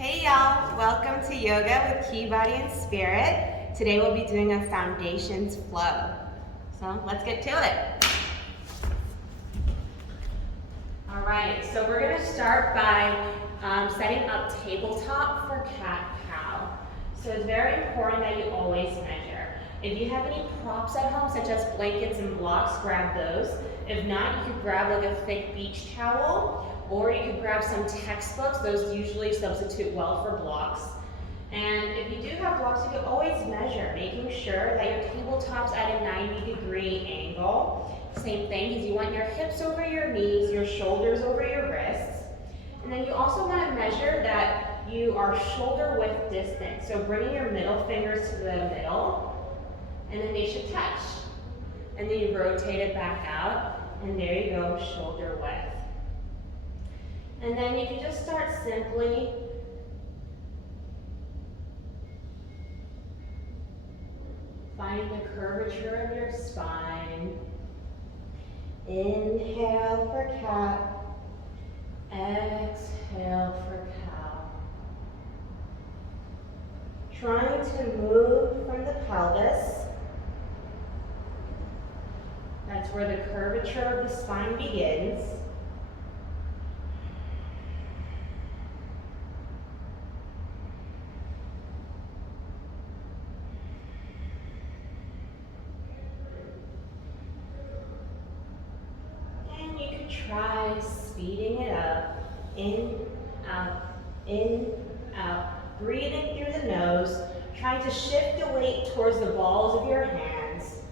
Hey y'all, welcome to Yoga with Qi Body and Spirit. Today we'll be doing a foundations flow. So let's get to it. All right, so we're gonna start by setting up tabletop for cat-cow. So it's very important that you always measure. If you have any props at home, such as blankets and blocks, grab those. If not, you could grab like a thick beach towel, or you could grab some textbooks. Those usually substitute well for blocks. And if you do have blocks, you can always measure, making sure that your tabletop's at a 90-degree angle. Same thing, because you want your hips over your knees, your shoulders over your wrists. And then you also want to measure that you are shoulder width distance. So bringing your middle fingers to the middle, and then they should touch. And then you rotate it back out, and there you go, shoulder width. And then you can just start simply finding the curvature of your spine. Inhale for cat, exhale for cow. Trying to move from the pelvis. That's where the curvature of the spine begins. Try speeding it up, in, out, breathing through the nose, trying to shift the weight towards the balls of your hands.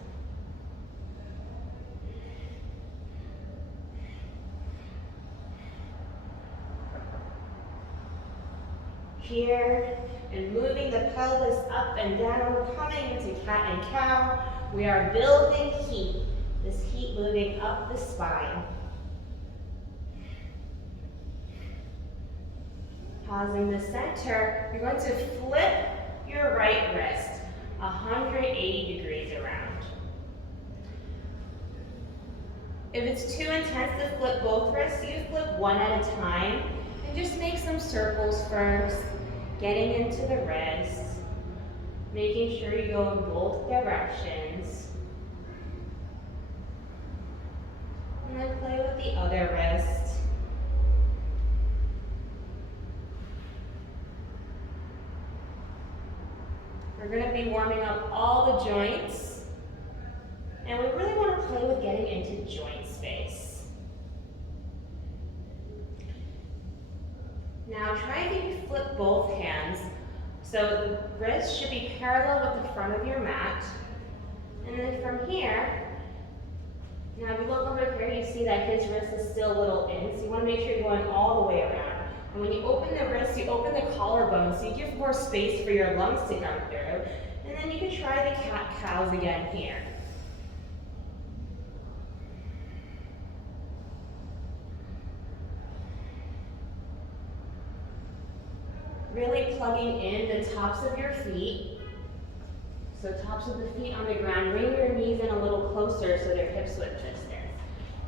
Here, and moving the pelvis up and down, coming into cat and cow. We are building heat, this heat moving up the spine. Pause in the center. You're going to flip your right wrist 180 degrees around. If it's too intense to flip both wrists, you flip one at a time and just make some circles first, getting into the wrist, making sure you go in both directions. And then play with the other wrist. We're going to be warming up all the joints, and we really want to play with getting into joint space. Now try and you flip both hands, so the wrist should be parallel with the front of your mat, and then from here, now if you look over here, you see that his wrist is still a little in, so you want to make sure you're going all the way around. And when you open the wrist, you open the collarbone, so you give more space for your lungs to come through. And then you can try the cat-cows again here. Really plugging in the tops of your feet. So tops of the feet on the ground. Bring your knees in a little closer so they're hips width distance.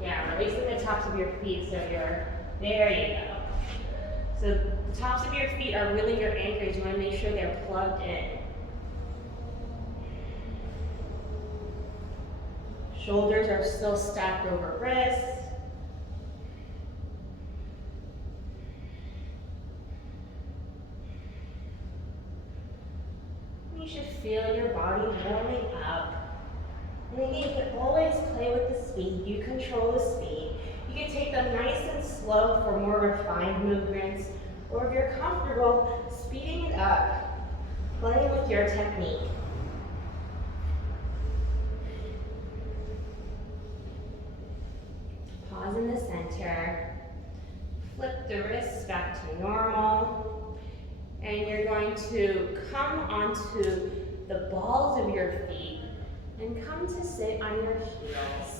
Yeah, releasing the tops of your feet so you're, there you go. So the tops of your feet are really your anchors. You want to make sure they're plugged in. Shoulders are still stacked over wrists. You should feel your body warming up. And again, you can always play with the speed. You control the speed. You can take them nice and slow for more refined movements, or if you're comfortable, speeding it up, playing with your technique. Pause in the center, flip the wrists back to normal, and you're going to come onto the balls of your feet and come to sit on your heels.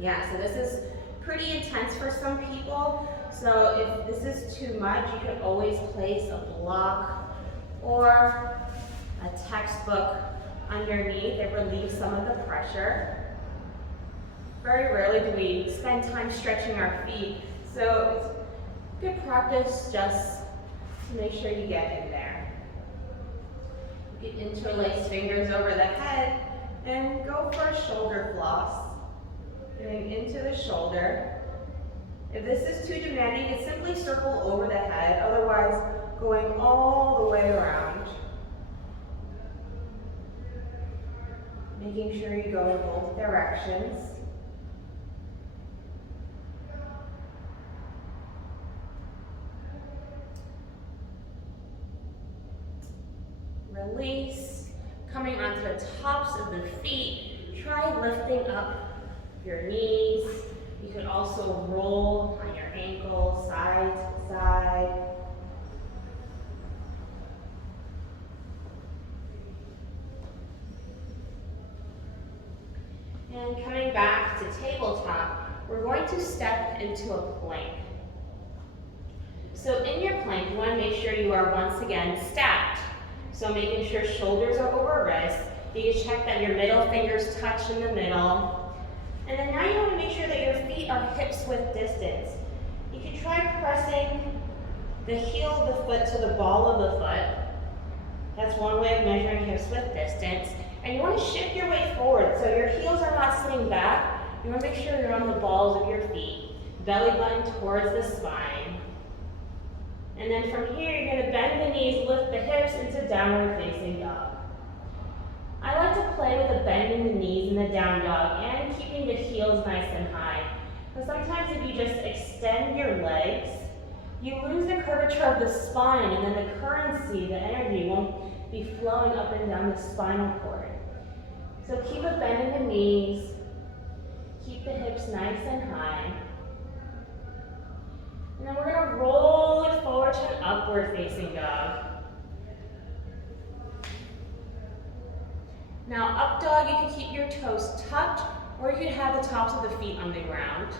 Yeah, so this is pretty intense for some people. So if this is too much, you can always place a block or a textbook underneath. It relieves some of the pressure. Very rarely do we spend time stretching our feet, so it's good practice just So make sure you get in there. You can interlace fingers over the head and go for a shoulder floss. Getting into the shoulder. If this is too demanding, you can simply circle over the head, otherwise going all the way around. Making sure you go in both directions. Release, coming onto the tops of the feet. Try lifting up your knees. You could also roll on your ankles, side to side. And coming back to tabletop, we're going to step into a plank. So in your plank, you want to make sure you are once again stacked. So making sure shoulders are over wrists. You can check that your middle fingers touch in the middle. And then now you want to make sure that your feet are hips width distance. You can try pressing the heel of the foot to the ball of the foot. That's one way of measuring hips width distance. And you want to shift your weight forward so your heels are not sitting back. You want to make sure you're on the balls of your feet. Belly button towards the spine. And then from here, you're going to bend the knees, lift the hips into downward facing dog. I like to play with the bending the knees in the down dog and keeping the heels nice and high. But sometimes if you just extend your legs, you lose the curvature of the spine, and then the currency, the energy, won't be flowing up and down the spinal cord. So keep a bend in the knees, keep the hips nice and high. And then we're going to roll it forward to an upward facing dog. Now up dog, you can keep your toes tucked, or you can have the tops of the feet on the ground.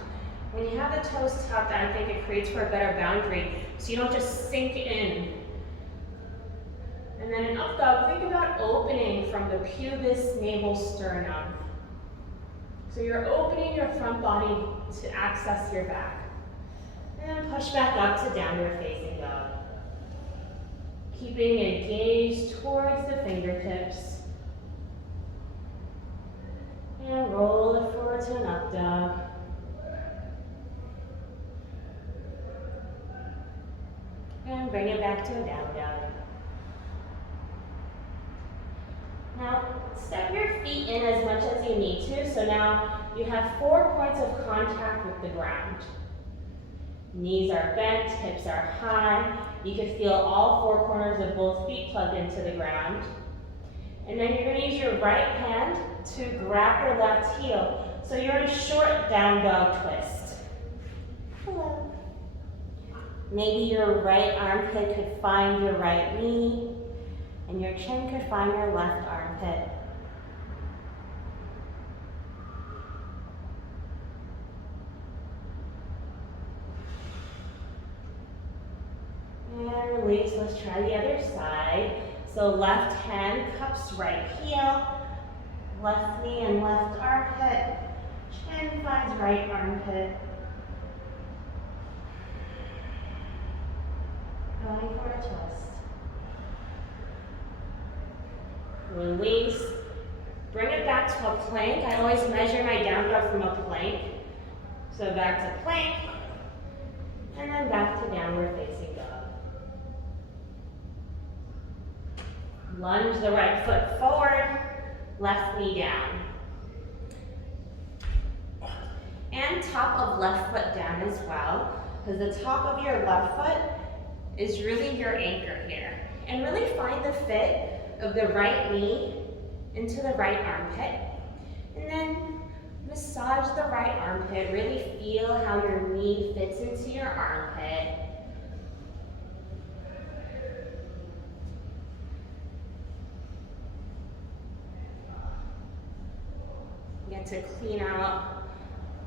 When you have the toes tucked, I think it creates for a better boundary, so you don't just sink in. And then in up dog, think about opening from the pubis, navel, sternum. So you're opening your front body to access your back. And then push back up to downward facing dog. Keeping a gaze towards the fingertips. And roll it forward to an up dog. And bring it back to a down dog. Now, step your feet in as much as you need to. So now you have 4 points of contact with the ground. Knees are bent, hips are high. You can feel all 4 corners of both feet plugged into the ground. And then you're going to use your right hand to grab your left heel. So you're in a short down dog twist. Hello. Maybe your right armpit could find your right knee, and your chin could find your left armpit. And release, let's try the other side. So left hand cups right heel, left knee and left armpit, chin finds right armpit. Going for a twist. Release. Bring it back to a plank. I always measure my down dog from a plank. So back to plank, and then back to downward facing dog. Lunge the right foot forward, left knee down. And top of left foot down as well, because the top of your left foot is really your anchor here. And really find the fit of the right knee into the right armpit. And then massage the right armpit. Really feel how your knee fits into your armpit. Get to clean out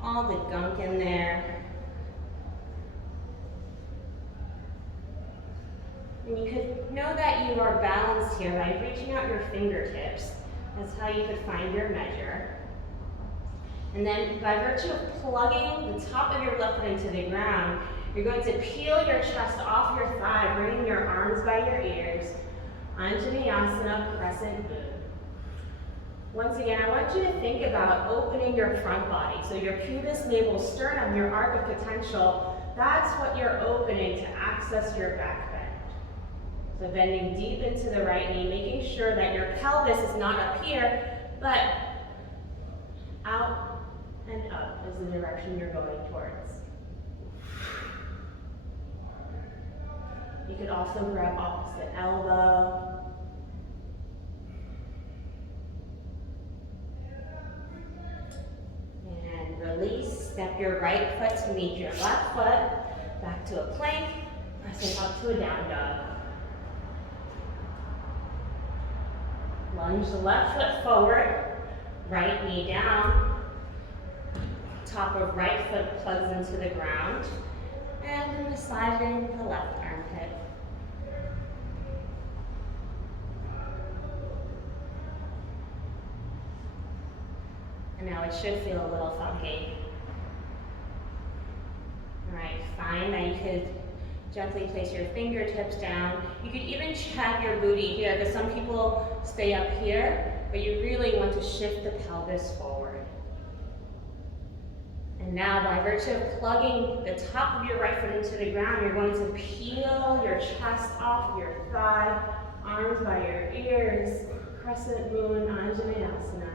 all the gunk in there. And you could know that you are balanced here by reaching out your fingertips. That's how you could find your measure. And then by virtue of plugging the top of your left foot into the ground, you're going to peel your chest off your thigh, bringing your your arms by your ears. Anjaneyasana, Crescent Moon. Once again, I want you to think about opening your front body. So your pubis, navel, sternum, your arc of potential, that's what you're opening to access your back bend. So bending deep into the right knee, making sure that your pelvis is not up here, but out and up is the direction you're going towards. You could also grab opposite elbow. And release, step your right foot to meet your left foot, back to a plank, pressing up to a down dog. Lunge the left foot forward, right knee down, top of right foot plugs into the ground, and massaging the left armpit. And now it should feel a little funky. All right, find that you could gently place your fingertips down. You could even check your booty here, because some people stay up here, but you really want to shift the pelvis forward. And now, by virtue of plugging the top of your right foot into the ground, you're going to peel your chest off your thigh, arms by your ears, Crescent Moon, Anjaneyasana.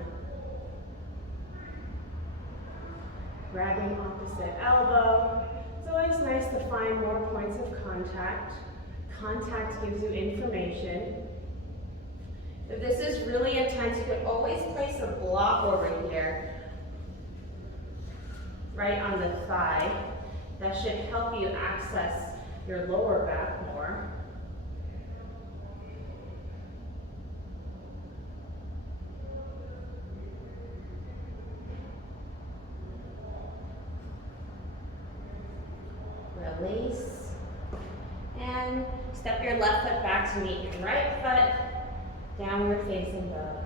Grabbing opposite elbow. It's always nice to find more points of contact. Contact gives you information. If this is really intense, you could always place a block over here, right on the thigh. That should help you access your lower back more. Release. And step your left foot back to meet your right foot. Downward facing dog.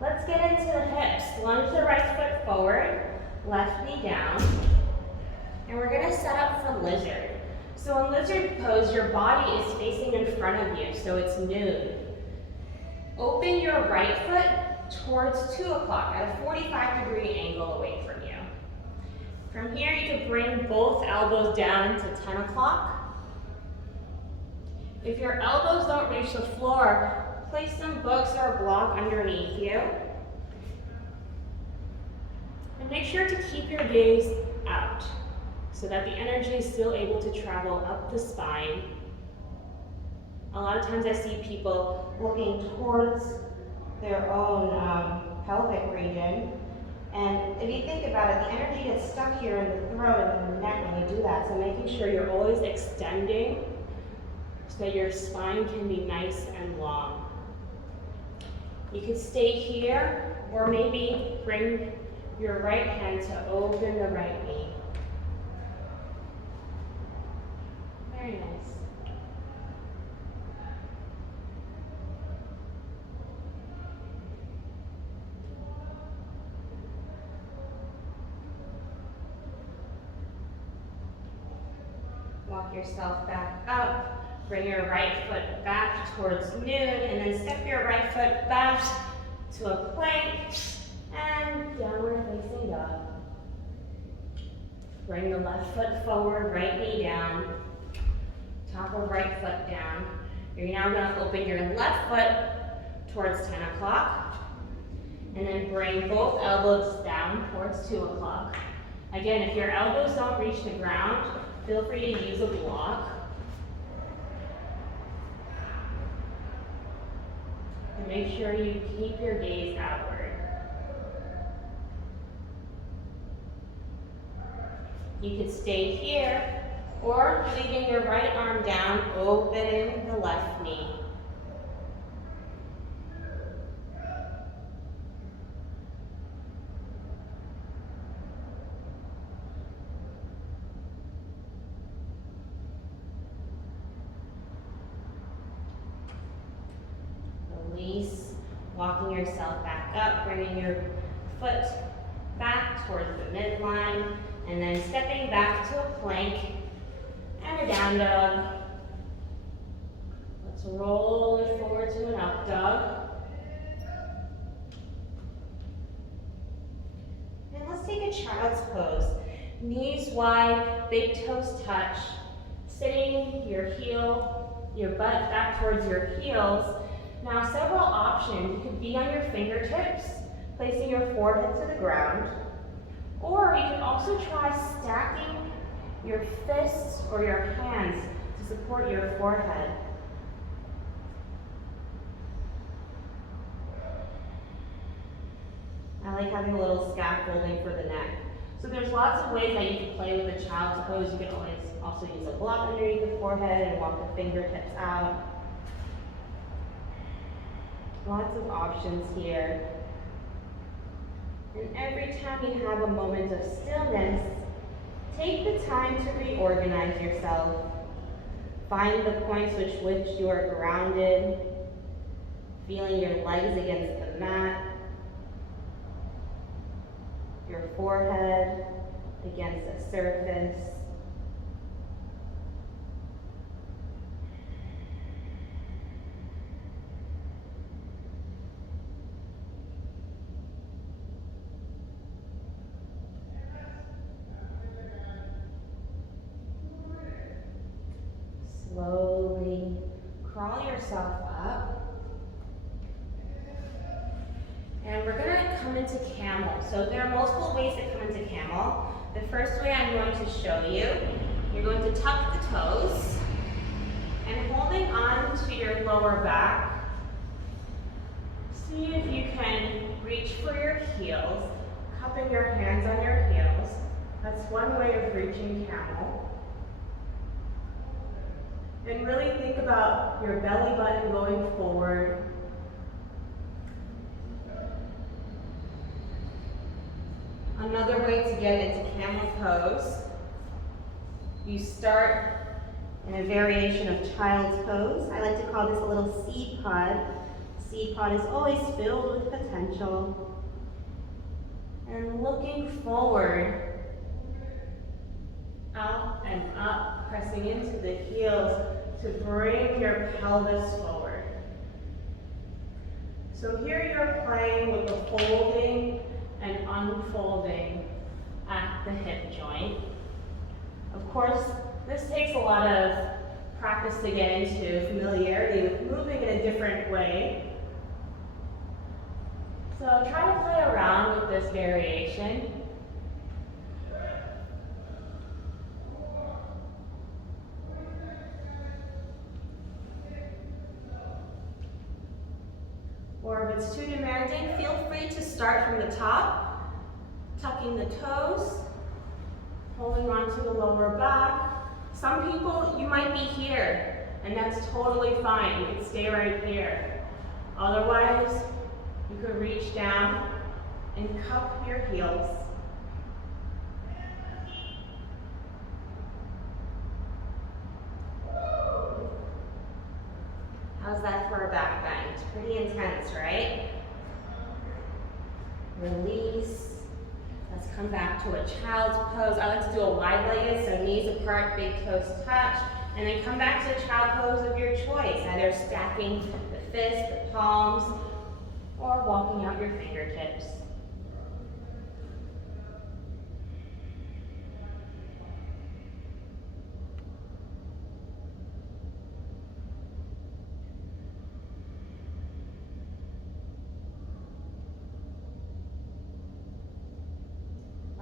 Let's get into the hips. Lunge the right foot forward, left knee down. And we're going to set up for lizard. So in lizard pose, your body is facing in front of you, so it's noon. Open your right foot towards 2 o'clock at a 45-degree angle away from you. From here, you can bring both elbows down to 10 o'clock. If your elbows don't reach the floor, place some books or a block underneath you. And make sure to keep your gaze out so that the energy is still able to travel up the spine. A lot of times I see people looking towards their own pelvic region. And if you think about it, the energy gets stuck here in the throat and in the neck when you do that. So making sure you're always extending so that your spine can be nice and long. You could stay here, or maybe bring your right hand to open the right knee. Very nice. Walk yourself back up. Bring your right foot back towards noon, and then step your right foot back to a plank and downward facing dog. Bring the left foot forward, right knee down, top of right foot down. You're now going to open your left foot towards 10 o'clock, and then bring both elbows down towards 2 o'clock. Again, if your elbows don't reach the ground, feel free to use a block. And make sure you keep your gaze outward. You could stay here, or leaving your right arm down, opening the left knee. Release, walking yourself back up, bringing your foot back towards the midline, And then stepping back to a plank and a down dog. Let's roll it forward to an up dog. And let's take a child's pose. Knees wide, big toes touch. Sitting your butt back towards your heels. Now several options. You could be on your fingertips, placing your forehead to the ground. Or you can also try stacking your fists or your hands to support your forehead. I like having a little scaffolding for the neck. So there's lots of ways that you can play with a child's pose. You can always also use a block underneath the forehead and walk the fingertips out. Lots of options here. And every time you have a moment of stillness, take the time to reorganize yourself. Find the points with which you are grounded, feeling your legs against the mat, your forehead against the surface. Slowly crawl yourself up. And we're going to come into camel. So there are multiple ways to come into camel. The first way I'm going to show you, you're going to tuck the toes and holding on to your lower back, see if you can reach for your heels, cupping your hands on your heels. That's one way of reaching camel. And really think about your belly button going forward. Another way to get into camel pose, you start in a variation of child's pose. I like to call this a little seed pod. Seed pod is always filled with potential. And looking forward, out and up, pressing into the heels to bring your pelvis forward. So here you're playing with the folding and unfolding at the hip joint. Of course, this takes a lot of practice to get into, familiarity with moving in a different way. So try to play around with this variation. Or if it's too demanding, feel free to start from the top, tucking the toes, holding on to the lower back. Some people, you might be here, and that's totally fine. You can stay right there. Otherwise, you could reach down and cup your heels. How's that for a back bend? Pretty intense, right? Release. Let's come back to a child's pose. I like to do a wide-legged, so knees apart, big toes touch, and then come back to a child pose of your choice, either stacking the fists, the palms, or walking out your fingertips.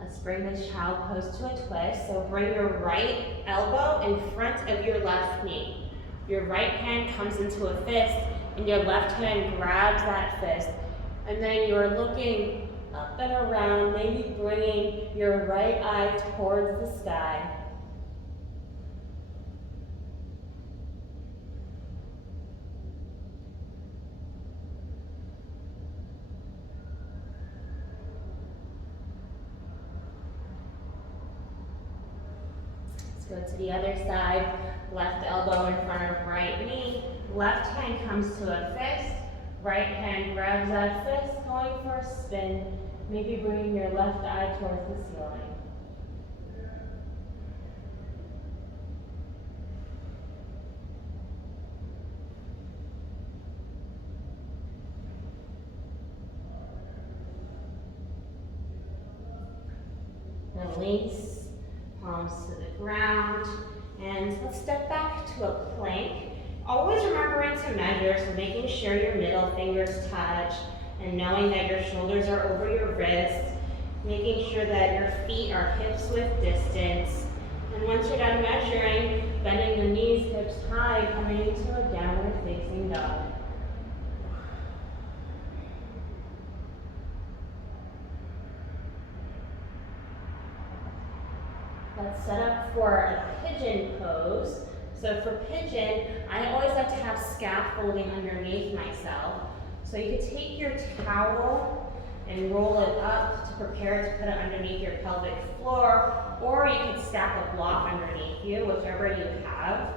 Let's bring this child pose to a twist. So bring your right elbow in front of your left knee. Your right hand comes into a fist and your left hand grabs that fist. And then you're looking up and around, maybe bringing your right eye towards the sky. Go to the other side, left elbow in front of right knee, left hand comes to a fist, right hand grabs that fist, going for a spin, maybe bringing your left eye towards the ceiling. Release, palms to the ground. And let's step back to a plank. Always remembering to measure, so making sure your middle fingers touch and knowing that your shoulders are over your wrists, making sure that your feet are hips width distance. And once you're done measuring, bending the knees, hips high, coming into a downward facing dog. Let's set up for a pigeon pose. So for pigeon, I always like to have scaffolding underneath myself. So you could take your towel and roll it up to prepare to put it underneath your pelvic floor, or you could stack a block underneath you, whichever you have.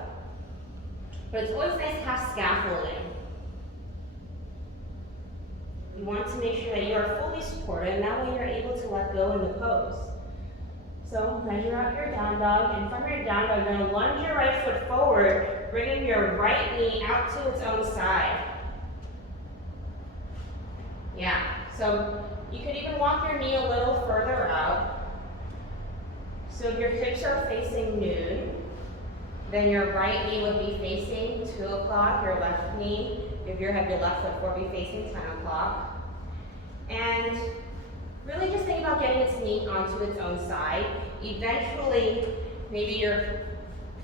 But it's always nice to have scaffolding. You want to make sure that you are fully supported, and that way you're able to let go in the pose. So measure out your down dog, and from your down dog, you're going to lunge your right foot forward, bringing your right knee out to its own side. Yeah, so you could even walk your knee a little further out. So if your hips are facing noon, then your right knee would be facing 2 o'clock, your left knee, if you have your left foot forward, be facing 10 o'clock. And really just think about getting its knee onto its own side. Eventually, maybe your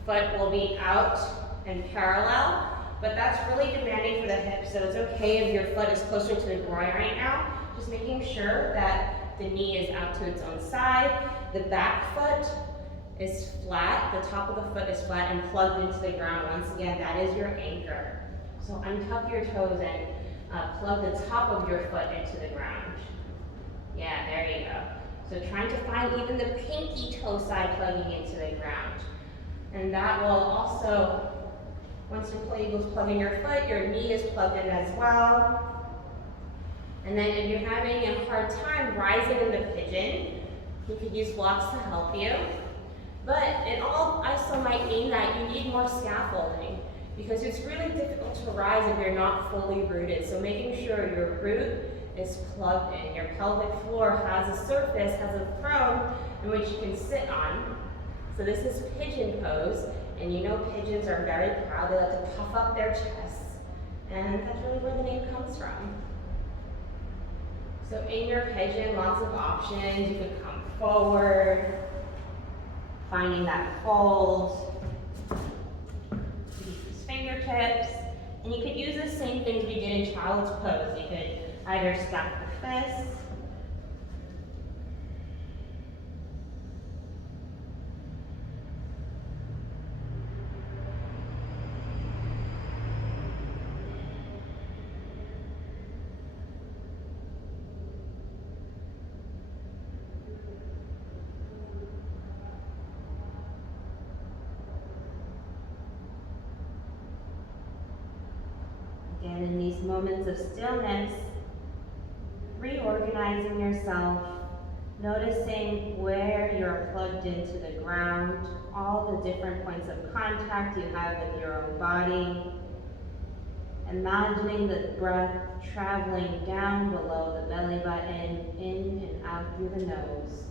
foot will be out and parallel, but that's really demanding for the hips, so it's okay if your foot is closer to the groin right now. Just making sure that the knee is out to its own side. The back foot is flat, the top of the foot is flat and plugged into the ground. Once again, that is your anchor. So untuck your toes and plug the top of your foot into the ground. Yeah, there you go. So trying to find even the pinky toe side plugging into the ground. And that will also, once your eagle's plugging your foot, your knee is plugged in as well. And then if you're having a hard time rising in the pigeon, you could use blocks to help you. But it all also might mean that you need more scaffolding, because it's really difficult to rise if you're not fully rooted. So making sure your root is plugged in. Your pelvic floor has a surface, has a throne in which you can sit on. So this is pigeon pose, and you know pigeons are very proud. They like to puff up their chests, and that's really where the name comes from. So in your pigeon, lots of options. You could come forward, finding that fold. You could use fingertips, and you could use the same things we did in child's pose. You could either stack the fists, again in these moments of stillness, reorganizing yourself, noticing where you're plugged into the ground, all the different points of contact you have with your own body. Imagining the breath traveling down below the belly button, in and out through the nose.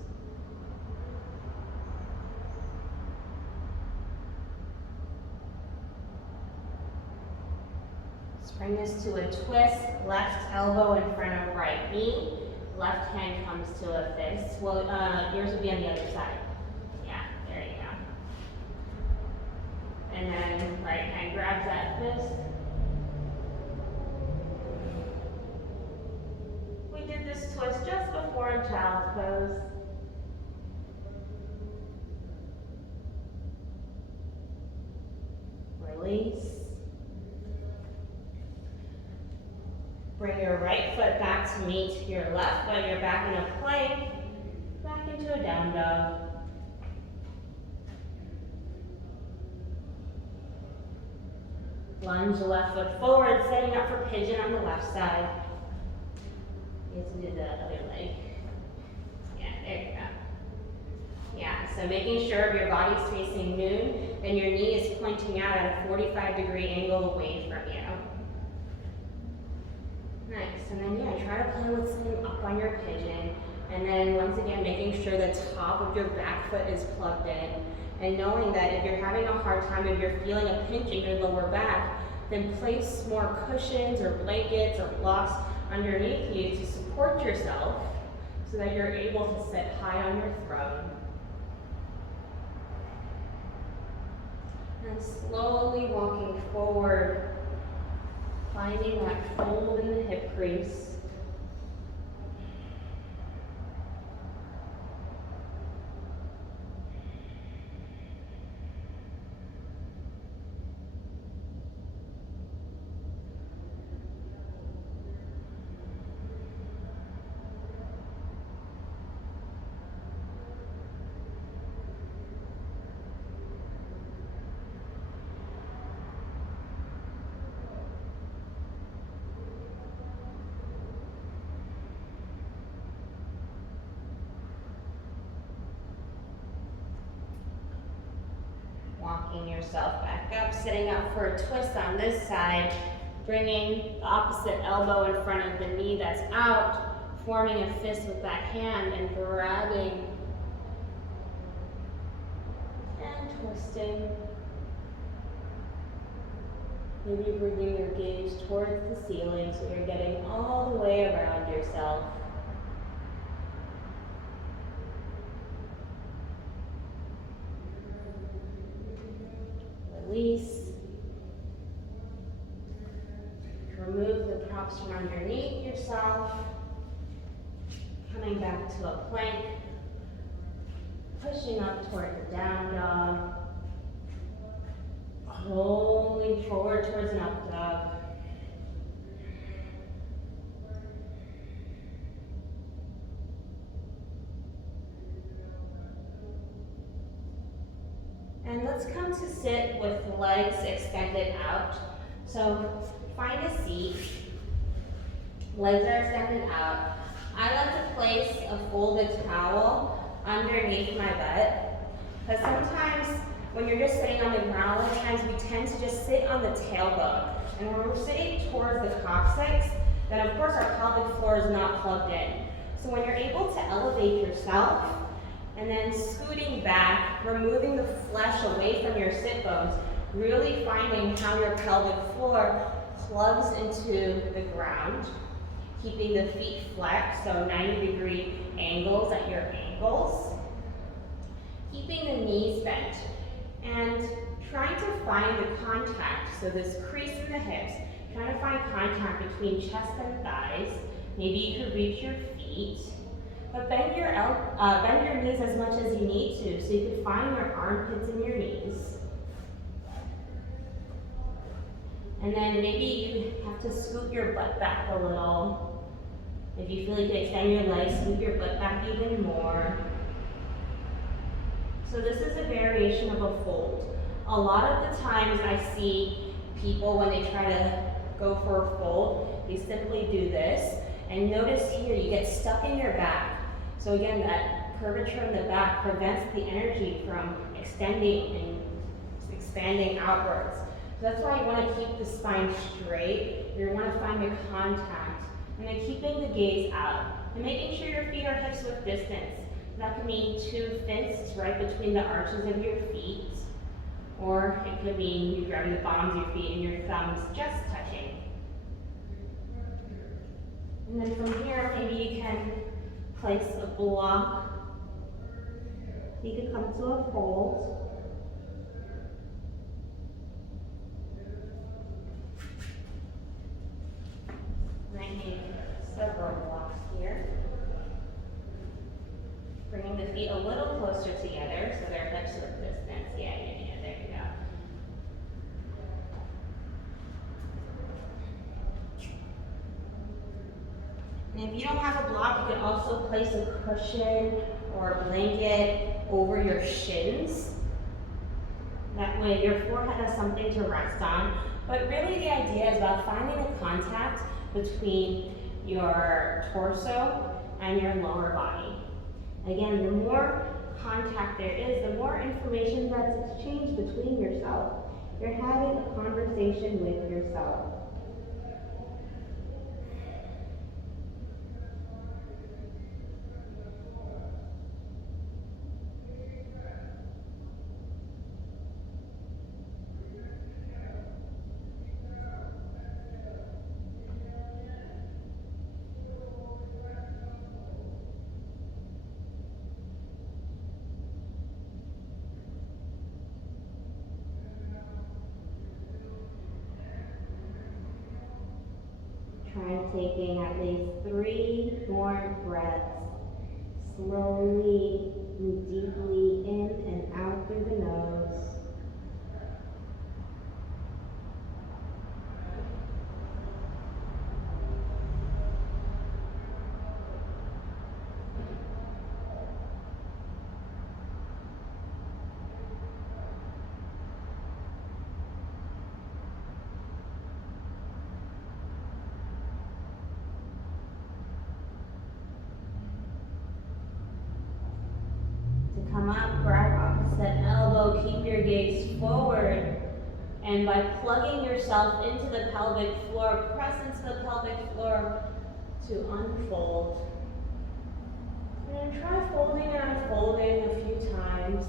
Bring this to a twist, left elbow in front of right knee, left hand comes to a fist. Well, yours will be on the other side. Yeah, there you go. And then right hand grabs that fist. We did this twist just before in child's pose. Release. Bring your right foot back to meet your left when you're back in a plank, back into a down dog. Lunge the left foot forward, setting up for pigeon on the left side. You have to do the other leg. Yeah, there you go. Yeah, so making sure your body's facing noon and your knee is pointing out at a 45-degree angle away from you. Nice, and then yeah, try to play with sitting up on your pigeon. And then once again, making sure the top of your back foot is plugged in. And knowing that if you're having a hard time, if you're feeling a pinch in your lower back, then place more cushions or blankets or blocks underneath you to support yourself so that you're able to sit high on your throne. And slowly walking forward, finding that fold in the hip crease. Walking yourself back up, sitting up for a twist on this side, bringing the opposite elbow in front of the knee that's out, forming a fist with that hand and grabbing and twisting. Maybe bringing your gaze towards the ceiling so you're getting all the way around yourself. Release. Remove the props from underneath yourself. Coming back to a plank. Pushing up toward the down dog. Rolling forward towards an up dog. And let's come to sit with legs extended out. So find a seat. Legs are extended out. I like to place a folded towel underneath my butt. Because sometimes when you're just sitting on the ground, a lot of times we tend to just sit on the tailbone. And when we're sitting towards the coccyx, then of course our pelvic floor is not plugged in. So when you're able to elevate yourself, and then scooting back, removing the flesh away from your sit bones, really finding how your pelvic floor plugs into the ground, keeping the feet flat, so 90-degree angles at your ankles, keeping the knees bent, and trying to find the contact, so this crease in the hips, trying to find contact between chest and thighs. Maybe you could reach your feet. But bend your knees as much as you need to, so you can find your armpits in your knees. And then maybe you have to scoot your butt back a little. If you feel like you can extend your legs, scoot your butt back even more. So this is a variation of a fold. A lot of the times I see people when they try to go for a fold, they simply do this. And notice here, you get stuck in your back. So again, that curvature in the back prevents the energy from extending and expanding outwards. So that's why you want to keep the spine straight. You want to find the contact. And then keeping the gaze out. And making sure your feet are hips width distance. That could mean 2 fists right between the arches of your feet. Or it could mean you grabbing the bottoms of your feet and your thumbs just touching. And then from here, maybe you can place a block. You could come to a fold. Might need several blocks here. Bringing the feet a little closer together so they're hips width distance. Yeah, there you go. And if you don't have a block, you can also place a cushion or a blanket over your shins. That way your forehead has something to rest on. But really the idea is about finding the contact between your torso and your lower body. Again, the more contact there is, the more information that's exchanged between yourself. You're having a conversation with yourself. taking at least 3 more breaths, slowly and deeply in and out through the nose. Come up, grab opposite elbow, keep your gaze forward, and by plugging yourself into the pelvic floor, press into the pelvic floor to unfold. And try folding and unfolding a few times.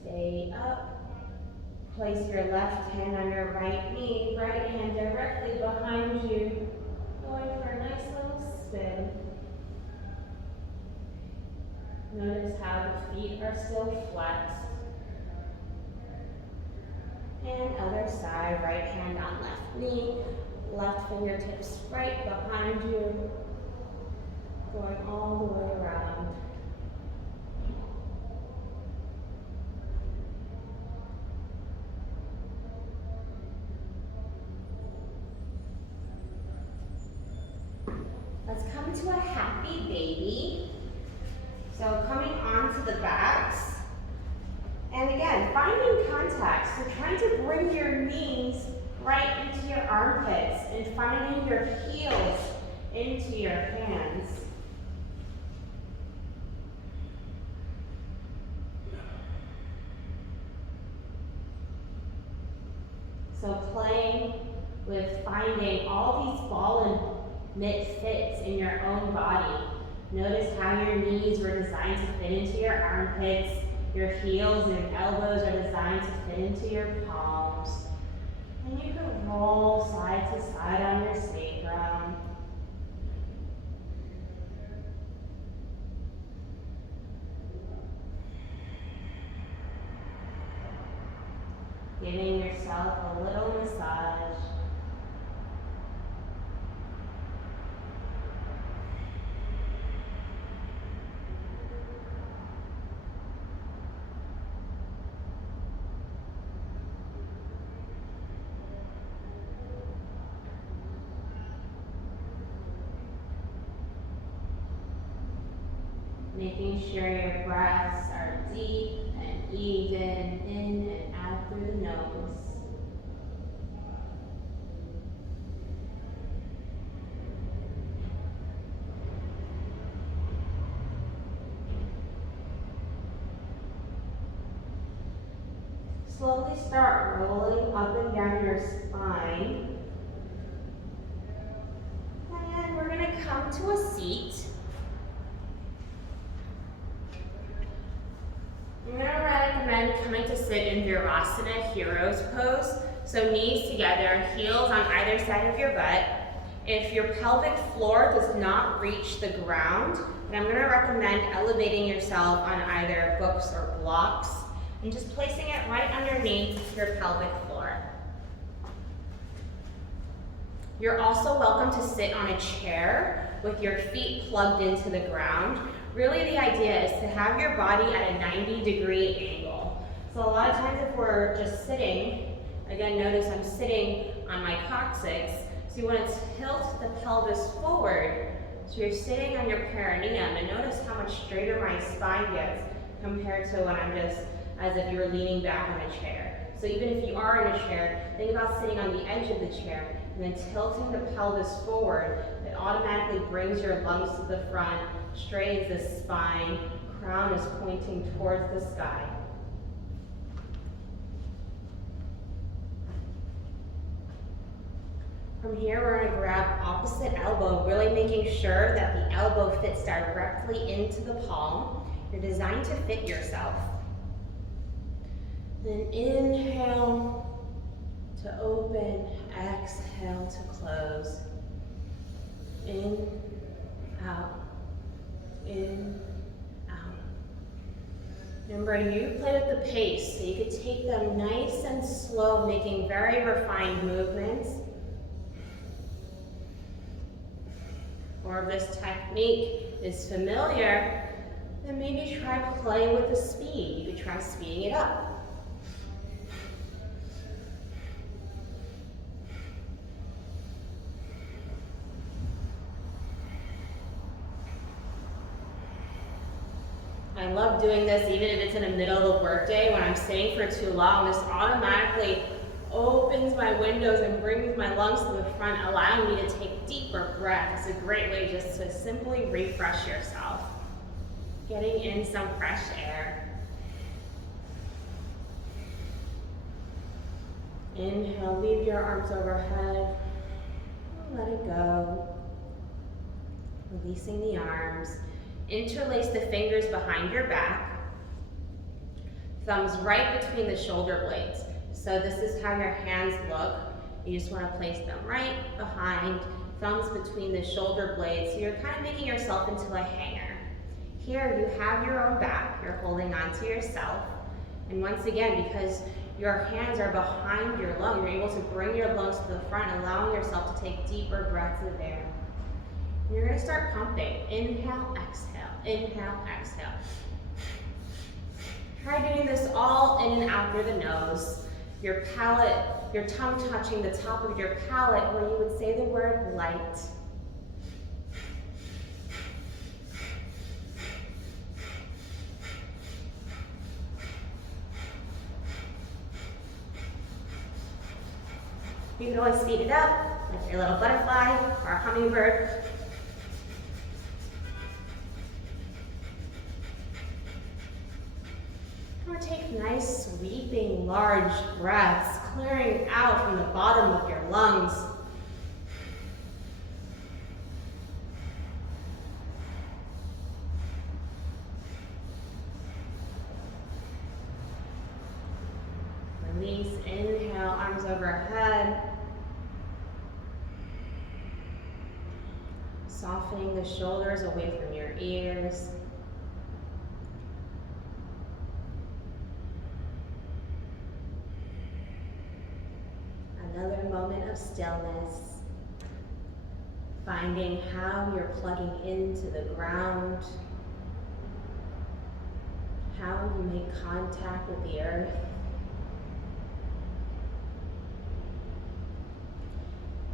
Stay up. Place your left hand on your right knee, right hand directly behind you. Going for a nice little spin. Notice how the feet are still flexed. And other side, right hand on left knee, left fingertips right behind you. Going all the way around. Let's come to a happy baby. So coming onto the backs. And again, finding contact. So trying to bring your knees right into your armpits and finding your heels into your hands. So playing with finding all these ball and mitt fits in your own body. Notice how your knees were designed to fit into your armpits, your heels and elbows are designed to fit into your palms. And you can roll side to side on your sacrum. Giving yourself a little massage. Making sure your breaths are deep and even, in and out through the nose. Slowly start rolling up and down your spine. And we're going to come to a seat. I'm going to recommend coming to sit in Virasana, Hero's Pose. So knees together, heels on either side of your butt. If your pelvic floor does not reach the ground, then I'm going to recommend elevating yourself on either books or blocks and just placing it right underneath your pelvic floor. You're also welcome to sit on a chair with your feet plugged into the ground. Really the idea is to have your body at a 90-degree angle. So a lot of times if we're just sitting, again notice I'm sitting on my coccyx, so you want to tilt the pelvis forward. So you're sitting on your perineum and notice how much straighter my spine gets compared to when I'm just as if you were leaning back on a chair. So even if you are in a chair, think about sitting on the edge of the chair and then tilting the pelvis forward. It automatically brings your lungs to the front, straightens the spine, crown is pointing towards the sky. From here, we're going to grab opposite elbow, really making sure that the elbow fits directly into the palm. You're designed to fit yourself. Then inhale, to open, exhale to close. In, out, in, out. Remember, you play with the pace, so you could take them nice and slow, making very refined movements. Or if this technique is familiar, then maybe try playing with the speed. You could try speeding it up. I love doing this even if it's in the middle of the workday. When I'm sitting for too long, this automatically opens my windows and brings my lungs to the front, allowing me to take deeper breaths. It's a great way just to simply refresh yourself. Getting in some fresh air. Inhale, leave your arms overhead. Let it go. Releasing the arms. Interlace the fingers behind your back. Thumbs right between the shoulder blades. So this is how your hands look. You just want to place them right behind, thumbs between the shoulder blades. So you're kind of making yourself into a hanger. Here you have your own back. You're holding on to yourself. And once again, because your hands are behind your lung, you're able to bring your lungs to the front, allowing yourself to take deeper breaths of air. And you're going to start pumping. Inhale, exhale. Inhale, exhale. Try doing this all in and out through the nose. Your palate, your tongue touching the top of your palate where you would say the word light. You can always speed it up, like your little butterfly or a hummingbird. Or take nice, sweeping, large breaths, clearing out from the bottom of your lungs. Release, inhale, arms overhead. Softening the shoulders away from your ears. Another moment of stillness, finding how you're plugging into the ground, how you make contact with the earth.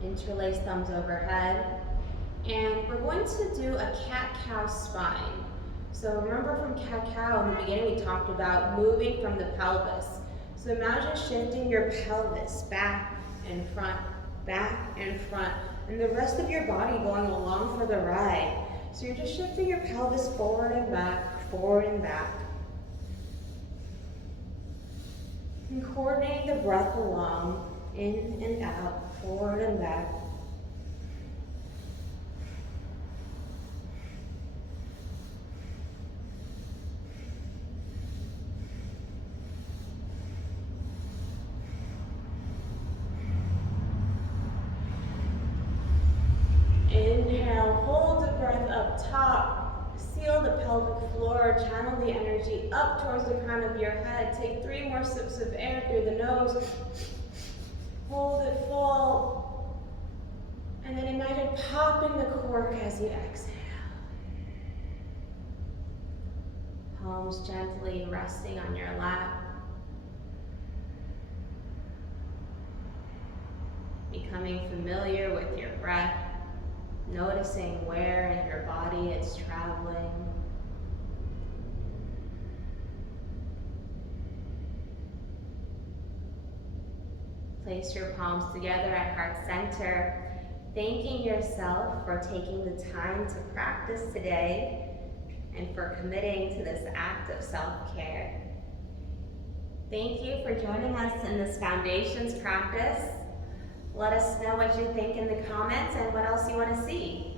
Interlace thumbs overhead, and we're going to do a cat-cow spine. So remember from cat-cow in the beginning we talked about moving from the pelvis. So imagine shifting your pelvis back and front, and the rest of your body going along for the ride. So you're just shifting your pelvis forward and back, forward and back. And coordinating the breath along, in and out, forward and back. Inhale, hold the breath up top, seal the pelvic floor, channel the energy up towards the crown of your head. Take 3 more sips of air through the nose. Hold it full. And then imagine popping the cork as you exhale. Palms gently resting on your lap. Becoming familiar with your breath. Noticing where in your body it's traveling. Place your palms together at heart center, thanking yourself for taking the time to practice today and for committing to this act of self-care. Thank you for joining us in this foundations practice. Let us know what you think in the comments and what else you want to see.